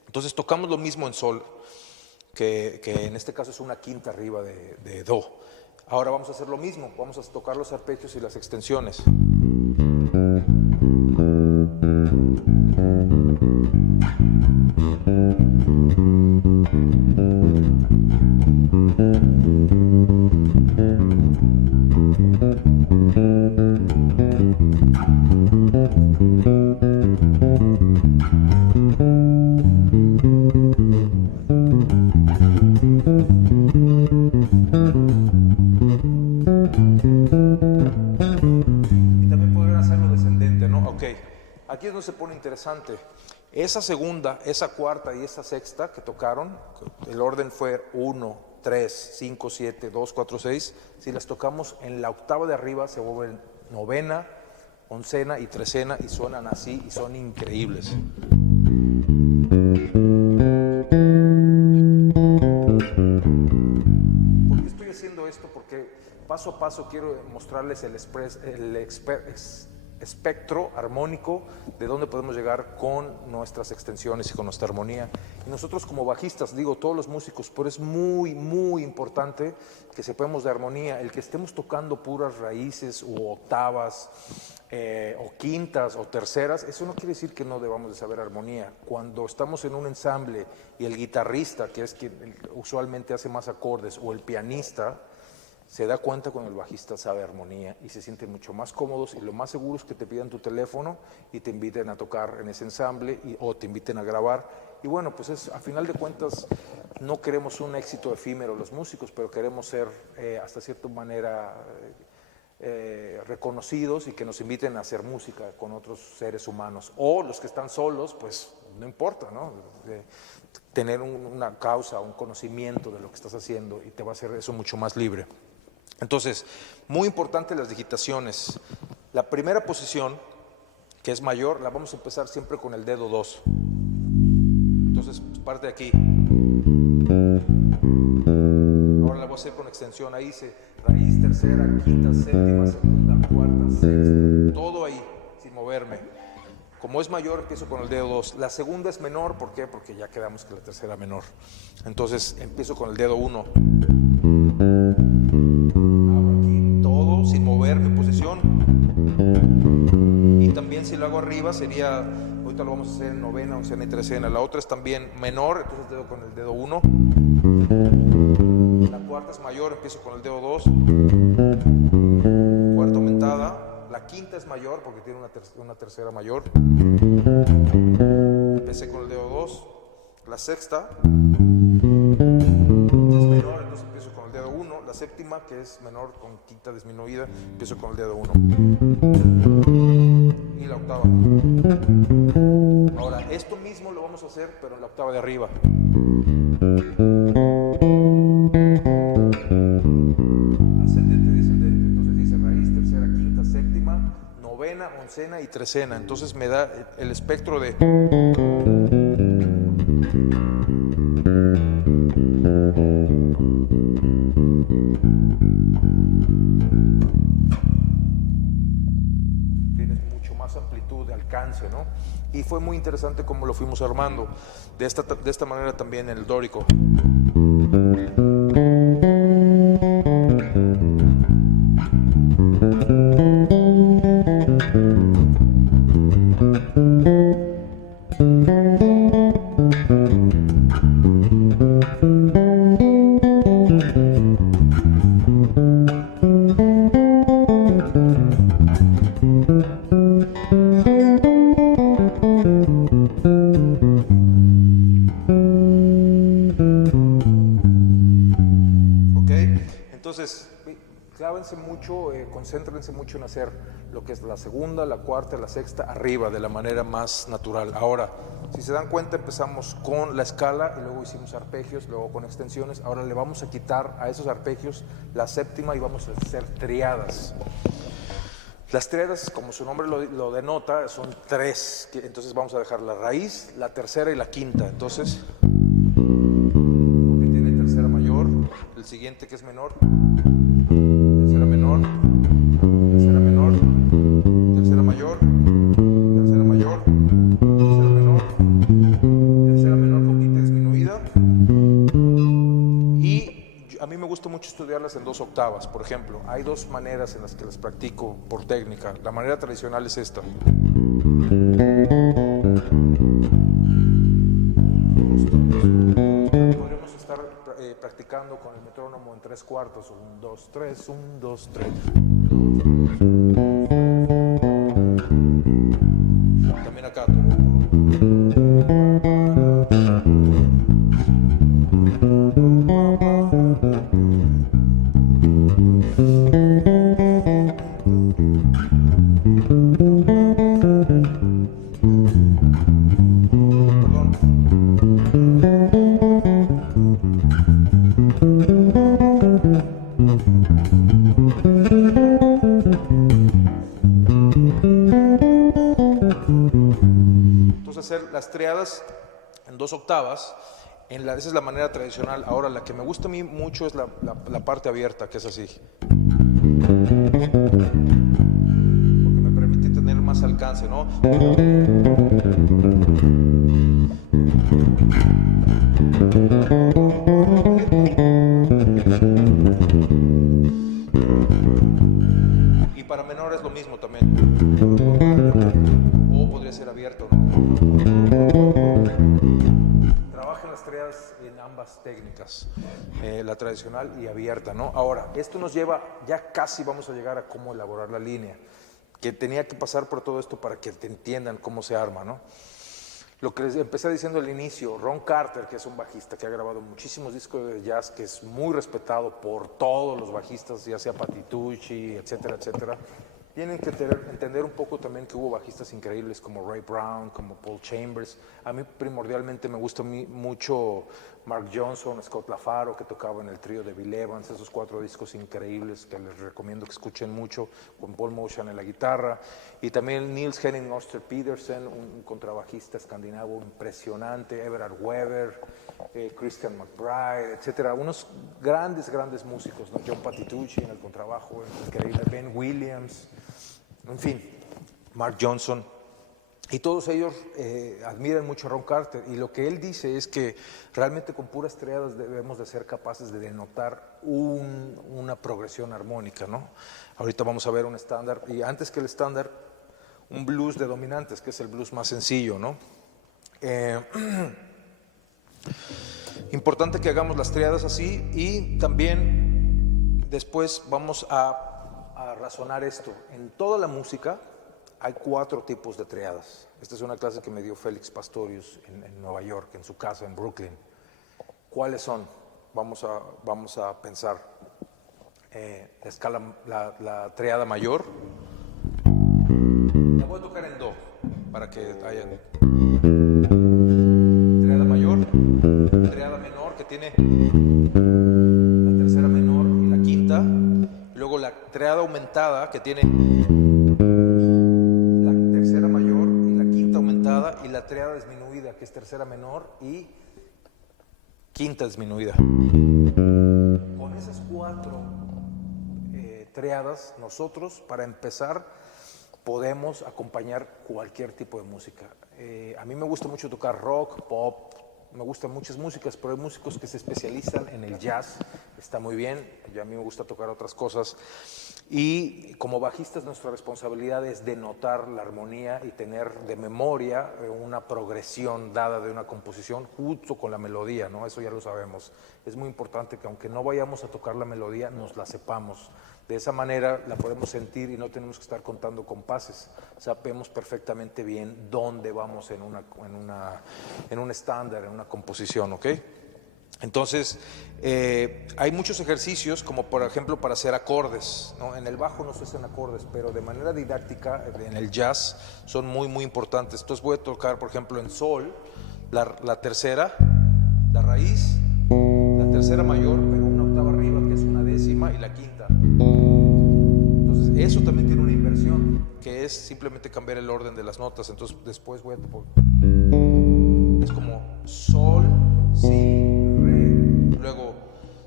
entonces tocamos lo mismo en sol, que en este caso es 1/5 arriba de do. Ahora vamos a hacer lo mismo, vamos a tocar los arpegios y las extensiones. Y también podrían hacerlo descendente, ¿no? Ok, aquí es donde se pone interesante. Esa segunda, esa cuarta y esa sexta que tocaron, el orden fue 1, 3, 5, 7, 2, 4, 6. Si las tocamos en la octava de arriba se vuelven novena, oncena y trecena y suenan así y son increíbles. ¿Por qué estoy haciendo esto? Porque paso a paso quiero mostrarles el espectro armónico de dónde podemos llegar con nuestras extensiones y con nuestra armonía. Y nosotros como bajistas, digo todos los músicos, pero es muy, muy importante que sepamos de armonía. El que estemos tocando puras raíces u octavas o quintas o terceras, eso no quiere decir que no debamos de saber armonía. Cuando estamos en un ensamble y el guitarrista, que es quien usualmente hace más acordes, o el pianista, se da cuenta cuando el bajista sabe armonía y se sienten mucho más cómodos, y lo más seguro es que te pidan tu teléfono y te inviten a tocar en ese ensamble o te inviten a grabar. Y bueno, pues a final de cuentas no queremos un éxito efímero los músicos, pero queremos ser hasta cierta manera reconocidos y que nos inviten a hacer música con otros seres humanos. O los que están solos, pues no importa, ¿no? Tener una causa, un conocimiento de lo que estás haciendo, y te va a hacer eso mucho más libre. Entonces, muy importante las digitaciones. La primera posición, que es mayor, la vamos a empezar siempre con el dedo 2. Entonces, parte de aquí. Ahora la voy a hacer con extensión. Ahí dice raíz, tercera, quinta, séptima, segunda, cuarta, sexta. Todo ahí, sin moverme. Como es mayor, empiezo con el dedo 2. La segunda es menor, ¿por qué? Porque ya quedamos que la tercera es menor. Entonces, empiezo con el dedo 1. Hago aquí todo sin moverme en posición. Y también si lo hago arriba sería, ahorita lo vamos a hacer en novena, oncena y trecena. La otra es también menor, entonces dedo con el dedo 1. La cuarta es mayor, empiezo con el dedo 2. Cuarta aumentada. La quinta es mayor porque tiene una tercera mayor. Empecé con el dedo 2. La sexta es menor, entonces empiezo con el dedo 1. La séptima, que es menor con quinta disminuida, empiezo con el dedo 1. Y la octava. Ahora, esto mismo lo vamos a hacer, pero en la octava de arriba. Ascendente, descendente. Entonces dice raíz, tercera, quinta, séptima, novena, oncena y trecena. Entonces me da el espectro de... Tienes mucho más amplitud de alcance, ¿no? Y fue muy interesante cómo lo fuimos armando. De esta manera también en el dórico. Entonces, clávense mucho, concéntrense mucho en hacer lo que es la segunda, la cuarta, la sexta, arriba, de la manera más natural. Ahora, si se dan cuenta, empezamos con la escala y luego hicimos arpegios, luego con extensiones. Ahora le vamos a quitar a esos arpegios la séptima y vamos a hacer triadas. Las triadas, como su nombre lo denota, son tres. Entonces vamos a dejar la raíz, la tercera y la quinta. Entonces... tercera mayor, el siguiente que es menor, tercera menor, tercera menor, tercera mayor, tercera mayor, tercera menor, tercera menor con quinta disminuida. Y a mí me gusta mucho estudiarlas en 2 octavas. Por ejemplo, hay 2 maneras en las que las practico por técnica. La manera tradicional es esta. Podríamos estar practicando con el metrónomo en 3/4, 1, 2, 3, 1, 2, 3. También acá. las triadas en 2 octavas. Esa es la manera tradicional. Ahora, la que me gusta a mí mucho es la parte abierta, que es así. Porque me permite tener más alcance, ¿no? Y para menores lo mismo también. O podría ser abierto, ¿no? Trabajen las triadas en ambas técnicas, la tradicional y abierta, ¿no? Ahora, esto nos lleva, ya casi vamos a llegar a cómo elaborar la línea, que tenía que pasar por todo esto para que te entiendan cómo se arma, ¿no? Lo que les empecé diciendo al inicio, Ron Carter, que es un bajista que ha grabado muchísimos discos de jazz, que es muy respetado por todos los bajistas, ya sea Patitucci, etcétera, etcétera. Tienen que entender un poco también que hubo bajistas increíbles como Ray Brown, como Paul Chambers. A mí primordialmente me gusta mucho Mark Johnson, Scott LaFaro, que tocaba en el trío de Bill Evans, esos 4 discos increíbles que les recomiendo que escuchen mucho, con Paul Motian en la guitarra. Y también Niels Henning Ørsted Pedersen, un contrabajista escandinavo impresionante, Everard Weber, Christian McBride, etcétera. Unos grandes músicos, ¿no? John Patitucci en el contrabajo, increíble, Ben Williams, en fin, Mark Johnson. Y todos ellos admiran mucho a Ron Carter, y lo que él dice es que realmente con puras triadas debemos de ser capaces de denotar una progresión armónica, ¿no? Ahorita vamos a ver un estándar, y antes que el estándar, un blues de dominantes, que es el blues más sencillo, ¿no? Importante que hagamos las triadas así, y también después vamos a razonar esto. En toda la música hay 4 tipos de triadas. Esta es una clase que me dio Félix Pastorius en Nueva York, en su casa en Brooklyn. ¿Cuáles son? Vamos a pensar. La triada mayor. La voy a tocar en do, para que hayan. Triada mayor, triada menor, que tiene la tercera menor y la quinta. Luego la triada aumentada, que tiene la tercera mayor y la quinta aumentada, y la triada disminuida, que es tercera menor y quinta disminuida. Con esas 4 triadas, nosotros, para empezar, podemos acompañar cualquier tipo de música. A mí me gusta mucho tocar rock, pop, me gustan muchas músicas, pero hay músicos que se especializan en el jazz, está muy bien, y a mí me gusta tocar otras cosas. Y como bajistas, nuestra responsabilidad es denotar la armonía y tener de memoria una progresión dada de una composición junto con la melodía, ¿no? Eso ya lo sabemos. Es muy importante que aunque no vayamos a tocar la melodía, nos la sepamos. De esa manera la podemos sentir y no tenemos que estar contando compases. Sabemos perfectamente bien dónde vamos en un estándar, en una composición, ¿ok? Entonces, hay muchos ejercicios, como por ejemplo para hacer acordes, ¿no? En el bajo no se hacen acordes, pero de manera didáctica en el jazz son muy importantes. Entonces voy a tocar, por ejemplo, en sol, la tercera, la raíz, la tercera mayor, pero una octava arriba, que es una décima, y la quinta. Entonces, eso también tiene una inversión, que es simplemente cambiar el orden de las notas. Entonces, después voy a tocar. Es como sol, si, re, luego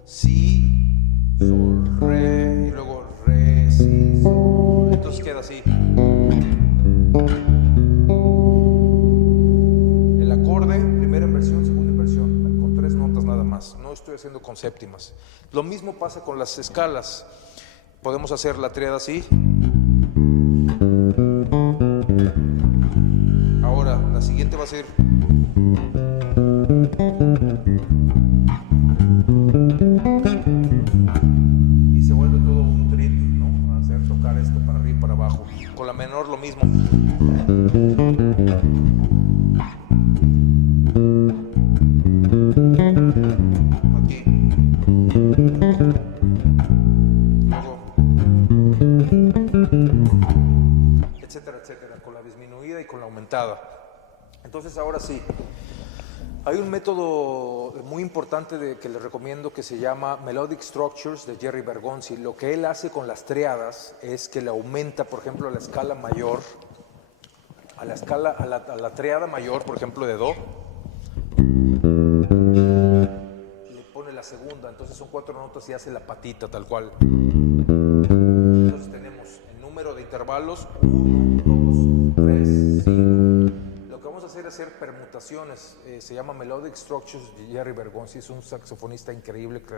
si, sol, re, y luego re, si, sol. Entonces queda así. El acorde, primera inversión, segunda inversión, con 3 notas nada más. No estoy haciendo con séptimas. Lo mismo pasa con las escalas. Podemos hacer la triada así. Ahora, la siguiente va a ser. Y se vuelve todo un trip, ¿no? Hacer tocar esto para arriba y para abajo. Con la menor lo mismo. Aquí. Luego. Etcétera, etcétera. Con la disminuida y con la aumentada. Entonces ahora sí. Hay un método muy importante que les recomiendo que se llama Melodic Structures de Jerry Bergonzi. Lo que él hace con las triadas es que le aumenta, por ejemplo, la escala mayor a la escala, a la triada mayor, por ejemplo, de Do, le pone la segunda, entonces son 4 notas y hace la patita tal cual. Entonces tenemos el número de intervalos, 1, 2, 3, 5. Lo que vamos a hacer es hacer permutaciones, se llama Melodic Structures. Jerry Bergonzi es un saxofonista increíble que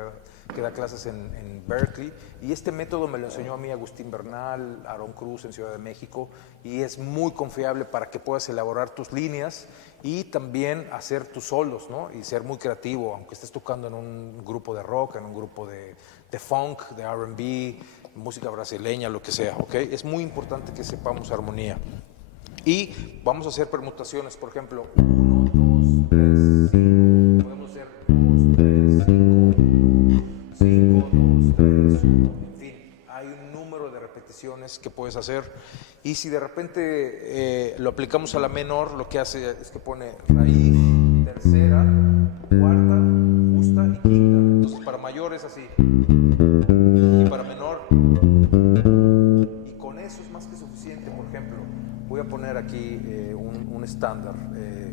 da clases en Berkeley, y este método me lo enseñó a mí Agustín Bernal, Aaron Cruz en Ciudad de México, y es muy confiable para que puedas elaborar tus líneas y también hacer tus solos, ¿no? Y ser muy creativo, aunque estés tocando en un grupo de rock, en un grupo de funk, de R&B, música brasileña, lo que sea, ¿ok? Es muy importante que sepamos armonía. Y vamos a hacer permutaciones, por ejemplo, 1, 2, 3, 5. Podemos hacer 2, 3, 5, 5, 2, 3, 1. En fin, hay un número de repeticiones que puedes hacer. Y si de repente lo aplicamos a la menor, lo que hace es que pone raíz, tercera, cuarta, justa y quinta. Entonces para mayor es así. Y para menor. Y con eso es más que suficiente. Por ejemplo, voy a poner aquí un estándar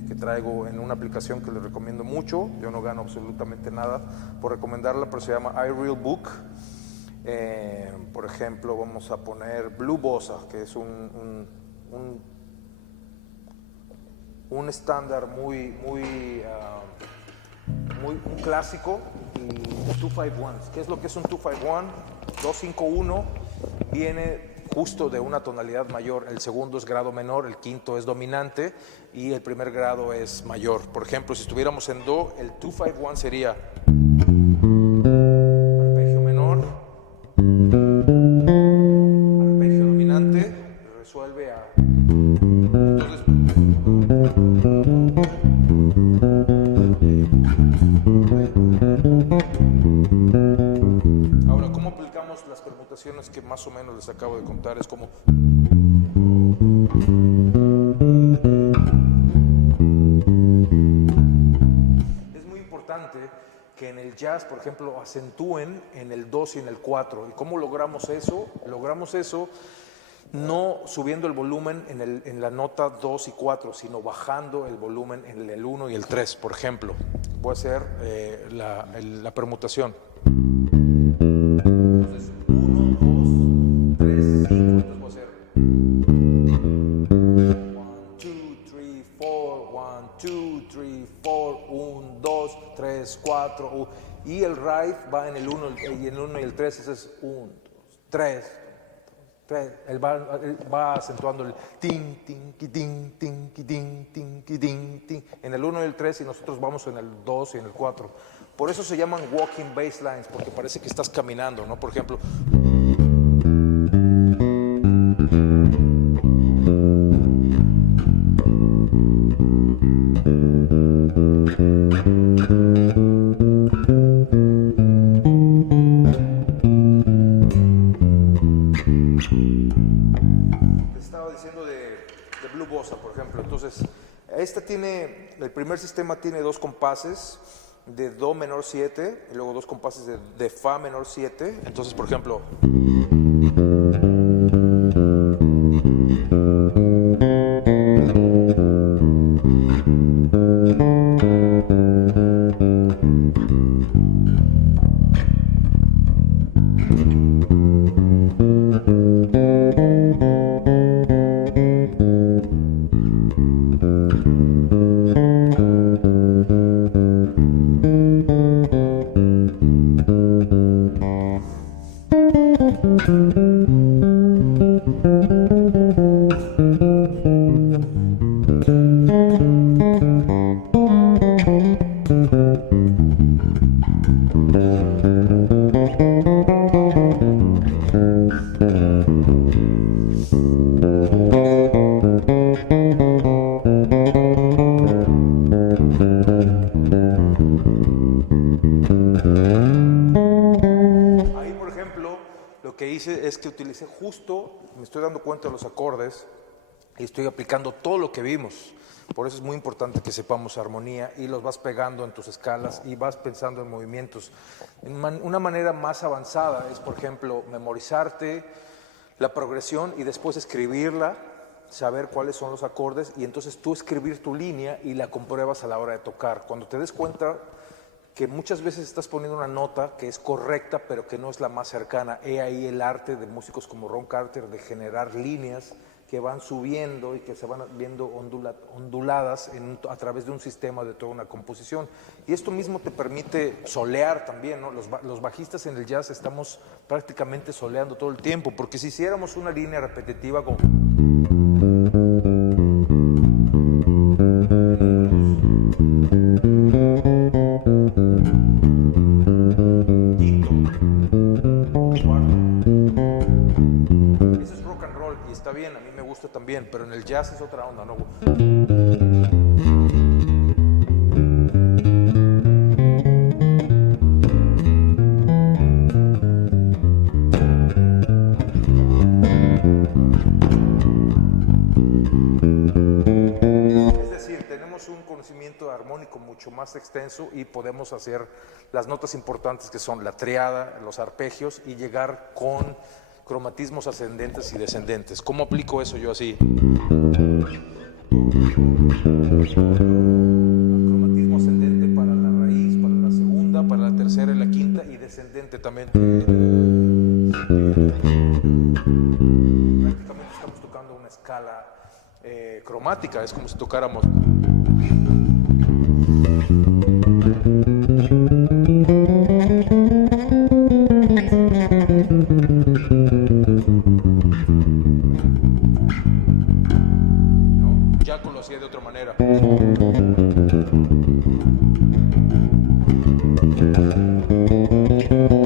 que traigo en una aplicación que les recomiendo mucho. Yo no gano absolutamente nada por recomendarla, pero se llama iRealBook. Por ejemplo, vamos a poner Blue Bossa, que es un estándar muy un clásico. Y 251. ¿Qué es lo que es un 251? 251 viene justo de una tonalidad mayor. El segundo es grado menor, el quinto es dominante y el primer grado es mayor. Por ejemplo, si estuviéramos en Do, el 251 sería arpegio menor, arpegio dominante, resuelve a... Entonces, ahora, ¿cómo aplicamos las permutaciones que más o menos les acabo de contar? Es como... Es muy importante que en el jazz, por ejemplo, acentúen en el 2 y en el 4. ¿Y cómo logramos eso? Logramos eso no subiendo el volumen en la nota 2 y 4, sino bajando el volumen en el 1 y el 3, por ejemplo. Voy a hacer la permutación. Entonces, 1, 2, 3, 5. Entonces voy a hacer 1, 2, 3, 4, 1, 2, 3, 4, 1, 2, 3, 4, 1. Y el ride va en el 1 y el 1 y el 3, ese es 1, 2, 3. Él va acentuando el tin, tin, ki, tin, tin, ki, tin, tin, ki, tin, tin, en el 1 y el 3, y nosotros vamos en el 2 y en el 4. Por eso se llaman walking bass lines, porque parece que estás caminando, ¿no? Por ejemplo, estaba diciendo de Blue Bossa, por ejemplo. Entonces, el primer sistema tiene 2 compases de Do menor 7 y luego 2 compases de Fa menor 7. Entonces, por ejemplo, ahí, por ejemplo, lo que hice es que utilicé justo, me estoy dando cuenta de los acordes y estoy aplicando todo lo que vimos. Por eso es muy importante que sepamos armonía y los vas pegando en tus escalas y vas pensando en movimientos. Una manera más avanzada es, por ejemplo, memorizarte la progresión y después escribirla saber cuáles son los acordes y entonces tú escribir tu línea y la compruebas a la hora de tocar. Cuando te des cuenta que muchas veces estás poniendo una nota que es correcta pero que no es la más cercana, he ahí el arte de músicos como Ron Carter de generar líneas que van subiendo y que se van viendo onduladas a través de un sistema de toda una composición. Y esto mismo te permite solear también, ¿no? Los bajistas en el jazz estamos prácticamente soleando todo el tiempo, porque si hiciéramos una línea repetitiva como... Eso es rock and roll y está bien, a mí me gusta también, pero en el jazz es otra onda, ¿no? Es decir, tenemos un conocimiento armónico mucho más extenso y podemos hacer las notas importantes que son la triada, los arpegios y llegar con cromatismos ascendentes y descendentes. ¿Cómo aplico eso yo así? Cromatismo ascendente para la raíz, para la segunda, para la tercera y la quinta y descendente también. Prácticamente estamos tocando una escala cromática, es como si tocáramos. ¿No? Jaco lo hacía de otra manera.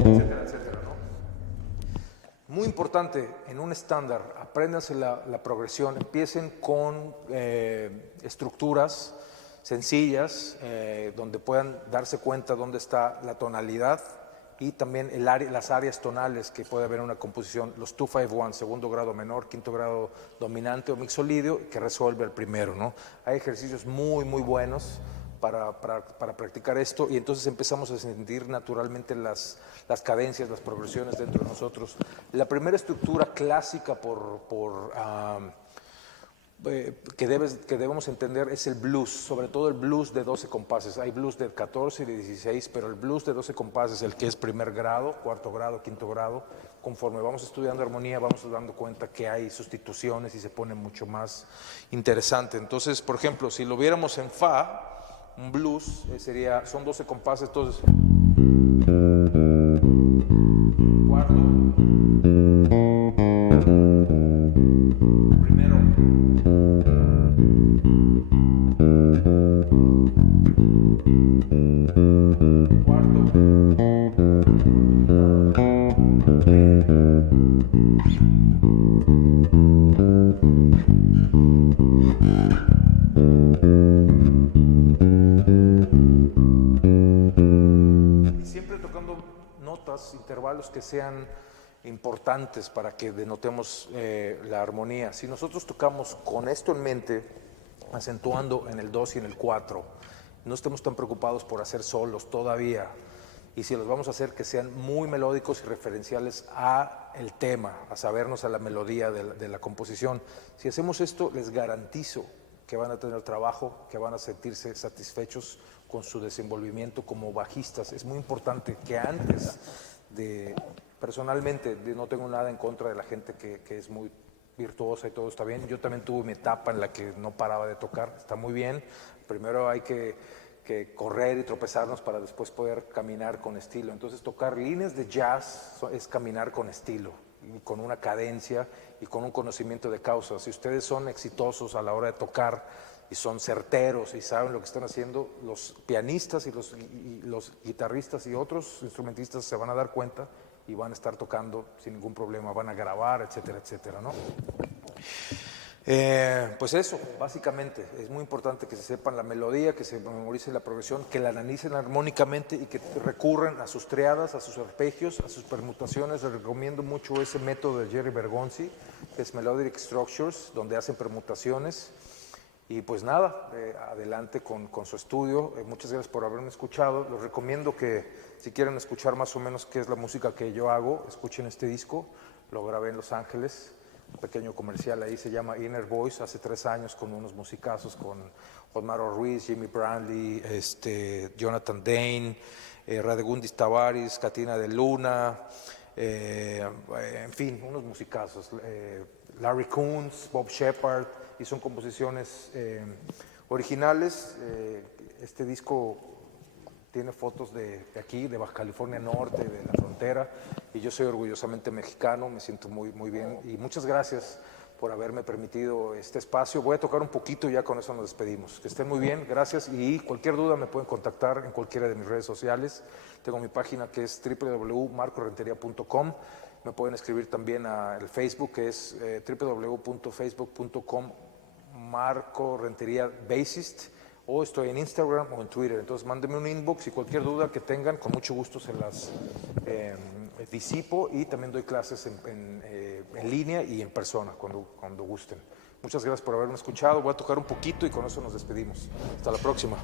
Etcétera, etcétera, ¿no? Muy importante, en un estándar, apréndanse la progresión, empiecen con estructuras sencillas, donde puedan darse cuenta dónde está la tonalidad y también las áreas tonales que puede haber en una composición, los 2-5-1, segundo grado menor, quinto grado dominante o mixolidio, que resuelve el primero, ¿no? Hay ejercicios muy, muy buenos para practicar esto y entonces empezamos a sentir naturalmente las cadencias, las progresiones dentro de nosotros. La primera estructura clásica que debemos entender es el blues, sobre todo el blues de 12 compases. Hay blues de 14 y de 16, pero el blues de 12 compases, el que es primer grado, cuarto grado, quinto grado, conforme vamos estudiando armonía vamos dando cuenta que hay sustituciones y se pone mucho más interesante. Entonces, por ejemplo, si lo viéramos en fa, un blues son 12 compases, entonces cuarto, primero, cuarto, y siempre tocando notas, intervalos que sean importantes para que denotemos la armonía. Si nosotros tocamos con esto en mente, acentuando en el 2 y en el 4, no estemos tan preocupados por hacer solos todavía, y si los vamos a hacer que sean muy melódicos y referenciales a el tema, a sabernos a la melodía de la composición. Si hacemos esto, les garantizo que van a tener trabajo, que van a sentirse satisfechos con su desenvolvimiento como bajistas. Es muy importante que antes personalmente, no tengo nada en contra de la gente que es muy virtuosa y todo está bien. Yo también tuve mi etapa en la que no paraba de tocar, está muy bien. Primero hay que correr y tropezarnos para después poder caminar con estilo. Entonces tocar líneas de jazz es caminar con estilo, y con una cadencia y con un conocimiento de causa. Si ustedes son exitosos a la hora de tocar y son certeros y saben lo que están haciendo, los pianistas y los guitarristas y otros instrumentistas se van a dar cuenta y van a estar tocando sin ningún problema, van a grabar, etcétera, etcétera, ¿no? Pues eso, básicamente, es muy importante que se sepan la melodía, que se memoricen la progresión, que la analicen armónicamente y que recurran a sus triadas, a sus arpegios, a sus permutaciones. Les recomiendo mucho ese método de Jerry Bergonzi, que es Melodic Structures, donde hacen permutaciones. Y pues nada, adelante con su estudio. Muchas gracias por haberme escuchado. Les recomiendo que si quieren escuchar más o menos qué es la música que yo hago, escuchen este disco. Lo grabé en Los Ángeles pequeño comercial ahí, se llama Inner Voice, hace 3 años con unos musicazos, con Osmaro Ruiz, Jimmy Brandley, Jonathan Dane, Radegundis Tavares, Katina de Luna, en fin, unos musicazos, Larry Coons, Bob Shepard, y son composiciones originales. Este disco tiene fotos de aquí, de Baja California Norte, de la frontera, y yo soy orgullosamente mexicano, me siento muy bien, y muchas gracias por haberme permitido este espacio. Voy a tocar un poquito y ya con eso nos despedimos. Que estén muy bien, gracias, y cualquier duda me pueden contactar en cualquiera de mis redes sociales. Tengo mi página que es www.marcorenteria.com. Me pueden escribir también al Facebook, que es www.facebook.com Marco Rentería Bassist, o estoy en Instagram o en Twitter. Entonces mándenme un inbox y cualquier duda que tengan, con mucho gusto se las disipo, y también doy clases en línea y en persona cuando gusten. Muchas gracias por haberme escuchado. Voy a tocar un poquito y con eso nos despedimos. Hasta la próxima.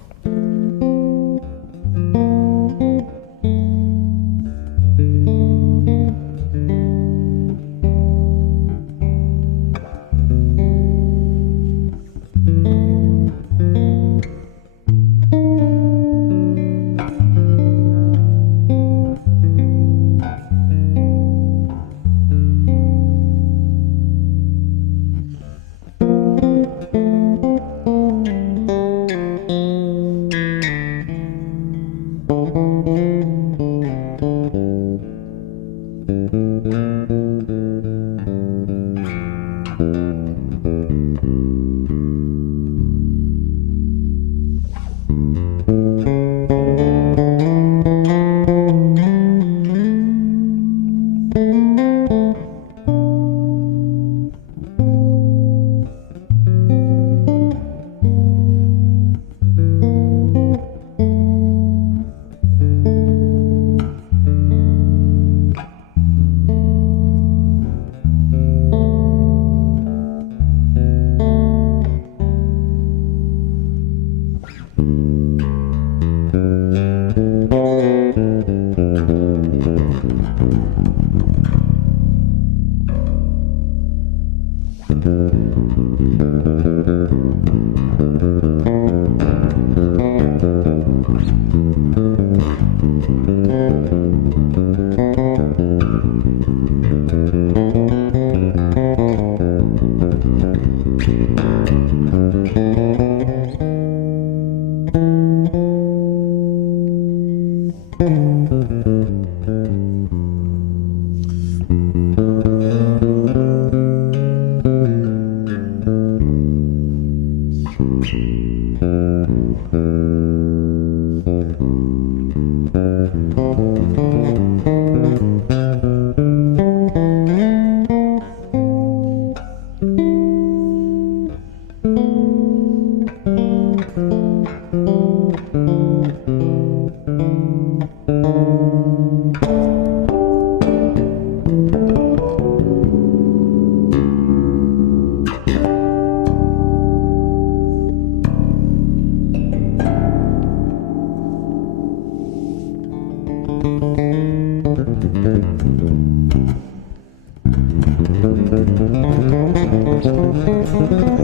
Thank you.